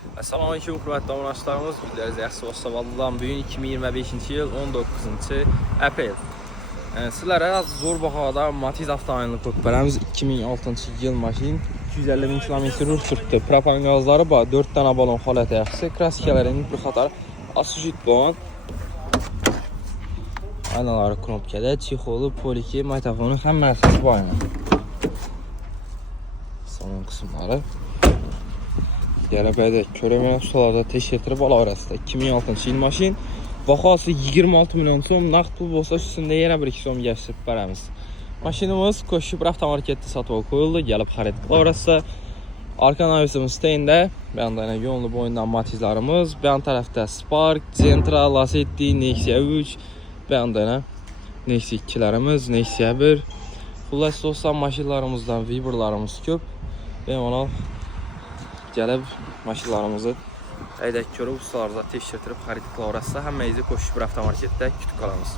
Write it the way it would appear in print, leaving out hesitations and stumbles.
Assalamualaikum hörmətli tamaşaçılarımız. Günləriniz yaxşı olsa vallahi bugün 2025-ci il 19-cu aprel. Sizlərə zor bahada Matiz avtomobilini qoyublarımız 2006-cı yıl maşın 250 bin kilometr sürtdü. Propan qazları var, 4 dənə balon xalatı yaxşı, kraskələrin bir xatar asujit bon. Aynaları knopkada, çixolu, poliki, magnitofonu həmməsi var. Salon qismləri. Yəni belə körəmən ustalarda təşkillətirib alarasında 2006-cı il maşın. Baxası 26 milyon som, naqd pul olsa üstündə yenə 1-2 som gəşib bərəmiz. Maşınımız Koşub avtomarketdə satıb qoyuldu, gəlib xarid qılarsa. Arka navisimiz steyində, bəyan da yollu boyundan matizlarımız, bəyan tərəfdə Spark, Gentra, Lacetti, Nexia 3, bəyan da Nexia 2'lərimiz, Nexia 1. Xullas dostlar maşınlarımızdan Viberlarımız köp və ona gəlib maşınlarımızı əydək görüb ustalarımıza təşkil edirib xarid qılarsa, həmməyizi Koşub avtomarketdə kütük qalamız.